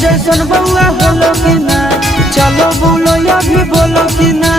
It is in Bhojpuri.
जैसन बउआ होलो कि ना, चलो बोलो अभी बोलो कि ना।